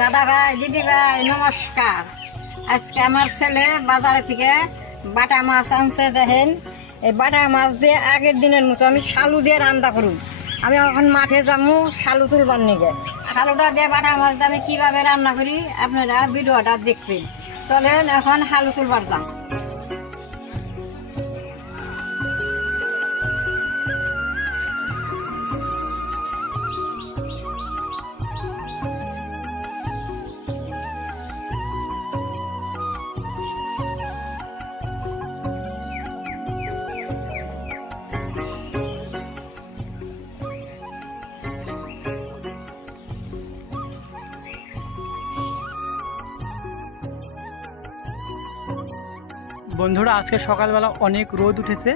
দাদা ভাই দিদি ভাই নমস্কার। আজকে আমার ছেলে বাজারে থেকে বাটা মাছ আনছে। দেখেন এই বাটা মাছ দিয়ে আগের দিনের মতো আমি শালু দিয়ে রান্না করুন। আমি এখন মাঠে যাবো শালু তুলবার নিগে। শালুটা দিয়ে বাটা মাছ দিয়ে আমি কীভাবে রান্না করি আপনারা ভিডিওটা দেখবেন। চলেন এখন শালু তুলবার যাম। বন্ধুরা আজকে সকালবেলা অনেক রোদ উঠেছে,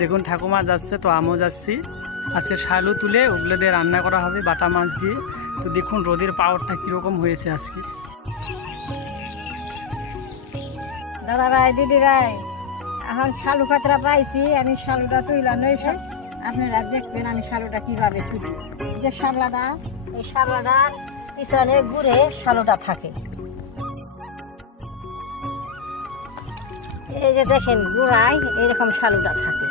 দেখুন ঠাকুমা যাচ্ছে তো আমিও যাচ্ছি। আজকে শালু তুলে ওগুলো দিয়ে রান্না করা হবে বাটা মাছ দিয়ে। তো দেখুন রোদের পাওয়ারটা কীরকম হয়েছে আজকে। দাদা ভাই দিদি ভাই এখন শালু পাত্রা পাইছি, আমি শালুটা তুইলাম নইছে। আপনারা দেখবেন আমি শালুটা কিভাবে তুলি। যে শাপলাটা, এই শাপলাটার পিছনে ঘুরে শালুটা থাকে। এই যে দেখেন গুড়ায় এইরকম শালুটা থাকে।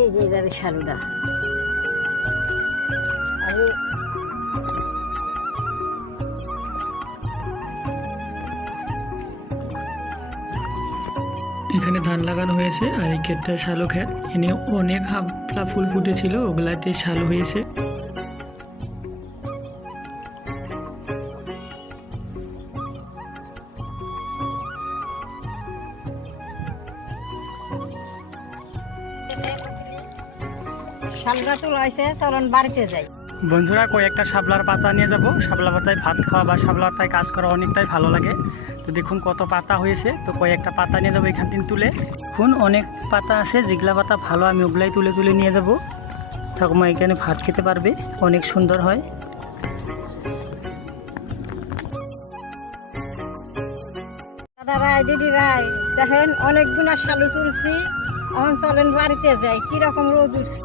এই যে এইভাবে শালুটা এখানে ধান লাগানো হয়েছে আর এই ক্ষেতটা শালু ক্ষেত। এনে অনেক হাবলা ফুল ফুটেছিল, ওগুলাতে শালু হয়েছে। শালুটা তোলা হয়েছে, চলন বাড়িতে যাই। বন্ধুরা কয়েকটা শাপলার পাতা নিয়ে যাব। শাপলা পাতায় ভাত খাওয়া বা শাপলা পাতায় কাজ করা অনেকটাই ভালো লাগে। তো দেখুন কত পাতা হয়েছে, তো কয়েকটা পাতা নিয়ে যাবো এখান থেকে তুলে। দেখুন অনেক পাতা আছে, যেগুলা পাতা ভালো আমি ওগুলাই তুলে তুলে নিয়ে যাব। ঠাকুমা এখানে ভাত খেতে পারবে, অনেক সুন্দর হয়। দাদা ভাই দিদি ভাই দেখেন অনেকগুলো শালু তুলছি, এখন চলেন বাড়িতে যাই। কিরকম রোদ উঠছে,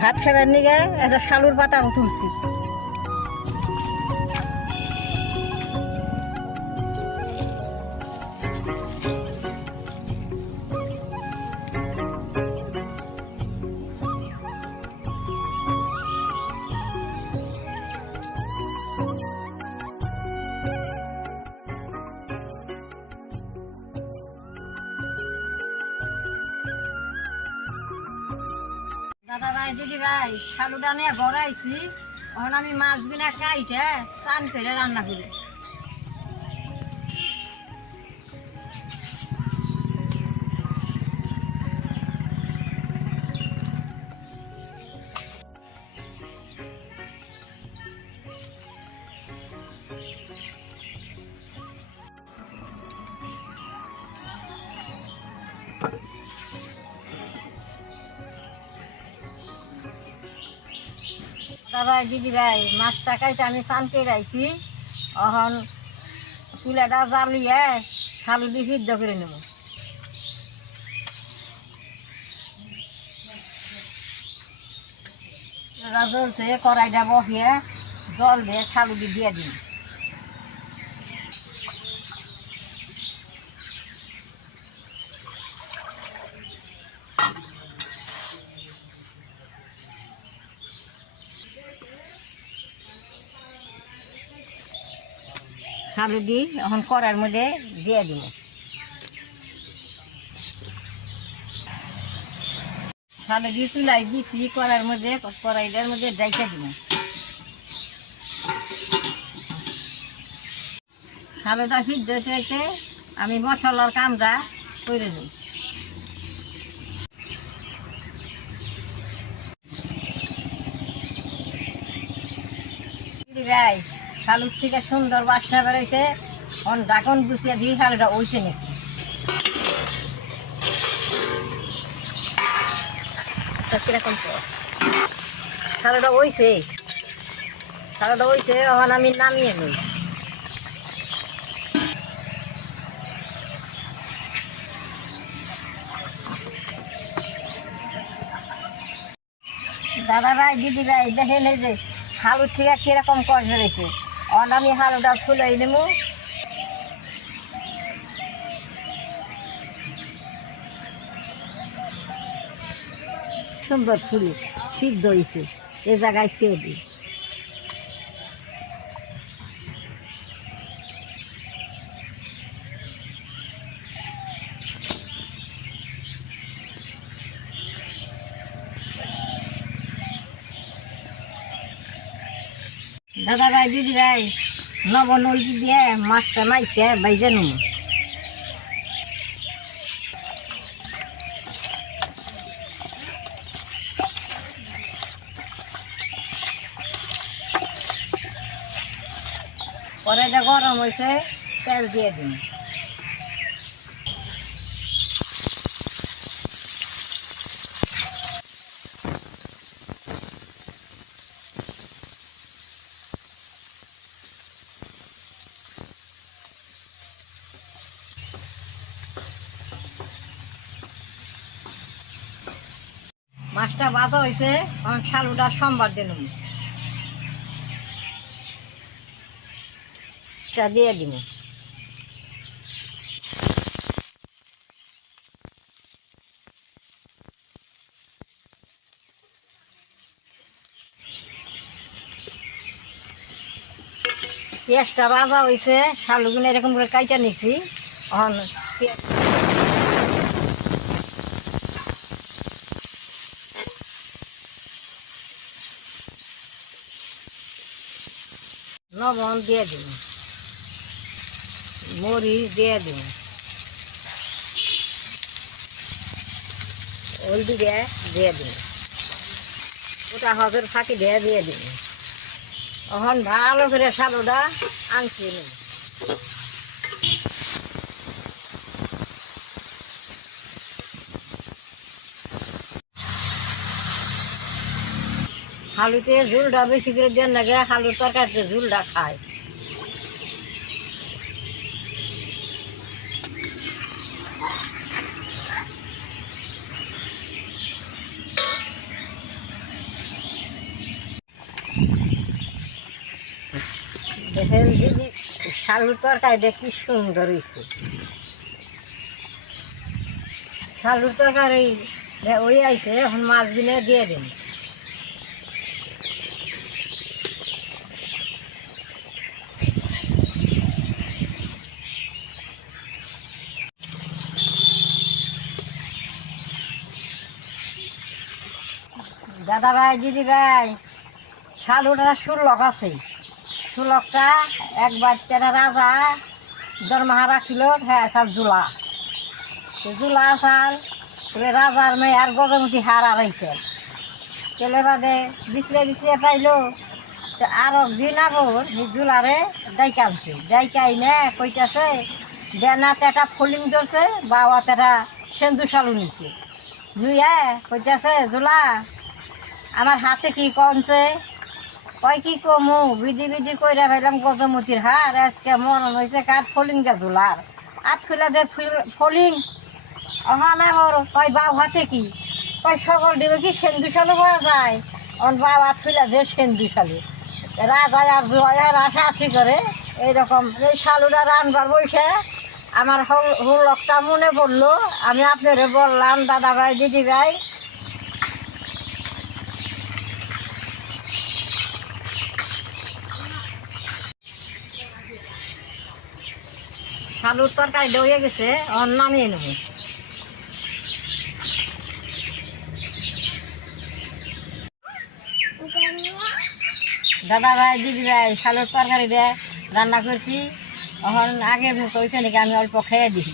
ভাত খাবার নিগে একটা শালুর পাতা তুলছি। দাদা ভাই দিদি ভাই শালুটা নিয়ে গড়াইছি, এখন আমি মাছগুলা কাইটে চান করে রান্না করি। দাদা দিদি ভাই মাছটা খাইতে আমি চান করে আইছি, এখন চুলাটা জ্বালিয়ে শালু দিয়ে সিদ্ধ করে নেব। জ্বলছে, কড়াইটা বসিয়ে জল দিয়ে শালু দিয়ে দিই। শালু দিই এখন কড়াইয়ের মধ্যে দিয়ে দিব। শালু দিয়ে চুলাই দিছি, কড়াইয়ের মধ্যে কড়াইটার মধ্যে ডাইকা দিব। শালুটা সিদ্ধ হইতে আমি মশলার কামটা করে নিই। ভাই শালুর থেকে সুন্দর বাসনা বেরোইছে। এখন ঢাকন গুছিয়ে দিয়ে শালুটা ওইছে নাকি কিরকম শালুটা ওইছে, শালুটা ওইছে। এখন আমি নামিয়ে নিই। দাদা ভাই দিদি ভাই দেখেন এই যে হালুর থেকে কিরকম কষ বেড়েছে। অন আমি হালুটা ছুলাই নেব। সুন্দর ছুলি সিদ্ধ হয়েছে, এ জায়গায় খেয়ে দিই। দাদা ভাই দিদি ভাই লবণ হলদি দিয়ে মাছটা মাইকে বাইজে নেব। কড়াইটা গরম হয়েছে, তেল দিয়ে দিন। মাছটা ভাজা হয়েছে, এখন শালুটা সোমবার দিলাম দিয়ে দিব। পেঁয়াজটা ভাজা হয়েছে, শালুগুলো এরকম করে কাইটা নিছি। এখন লবণ দিয়ে দিব, মরিচ দিয়ে দিব, হলদি দিয়ে দিব, ওটা হবের ফাঁকি দিয়ে দিব। এখন ভালো করে শালুটা আনছি নেব। হালুতে ঝুলটা বেশি করে দেন লাগে, হালুর তরকারিতে ঝুলটা খায়। দেখেন দিদি শালুর তরকারিটা কি সুন্দর হয়েছে। শালুর তরকারি ওই আইছে, এখন মাছগুলো দিয়ে দিন। দাদা ভাই দিদি ভাই শালুটা সুলক আছে, সুলকটা একবার তেরা রাজা দরমাহা রাখিল। হ্যাঁ সব জুলা জুলা আসাল রাজার মেয়ে আর গজমতি হার আড়াইছে তেলে বাদে বিছড়ে পাইল। তো আর দিন আগর সেই জুলারে ডাইকা আনছে, ডাইকা আইনে কইতাছে বেনা তেটা ফলিং ধরছে, বাবা তেটা সেন্দু শালু নিছে। নুইয়া কইতাছে জুলা আমার হাতে কি কনছে, কয় কি কমু বিধি বিধি কইরা ফেলাম গজমতির হার। আজকে মন হয়েছে কার ফলিং গা জুলার আত খুলে দে ফলিং। ওখানে আমার কয় বাউ হাতে কি, কয় সকল দিবে কি সেন্দু শালু পাওয়া যায়। অন বাউ হাত খুলে দে সেন্দু শালু। রাজায় আর জুয়ায় হাসি করে এইরকম। এই শালুটা রানবার বসে আমার হুলকটা মনে পড়লো, আমি আপনারে বললাম দাদা ভাই দিদি ভাই। শালুর তরকারিটা হয়ে গেছে, অন নামিয়ে নেব। দাদা ভাই দিদি ভাই শালুর তরকারিটা রান্না করছি। এখন আগের মতো হয়েছে নাকি আমি অল্প খেয়ে দিই।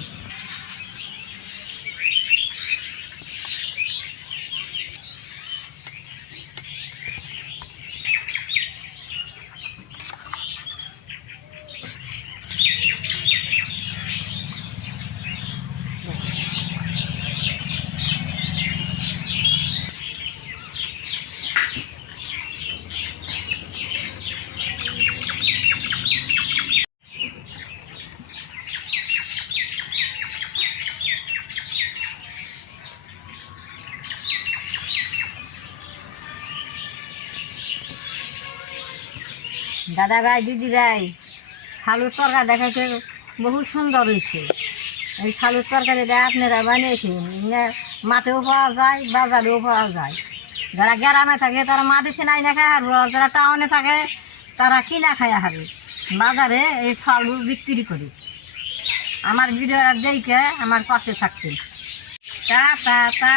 দাদা ভাই দিদি ভাই শালুর তরকারি দেখাতে বহু সুন্দর হয়েছে। এই শালুর তরকারিটা আপনারা বানিয়েছেন, মাঠেও পাওয়া যায়, বাজারেও পাওয়া যায়। যারা গ্রামে থাকে তারা মাঠে চেনাই না খায় হারবো, আর যারা টাউনে থাকে তারা কিনা খায় হারবে। বাজারে এই শালু বিক্রি করি। আমার ভিডিওটা দেখে আমার পাশে থাকতেন। টা টা টা।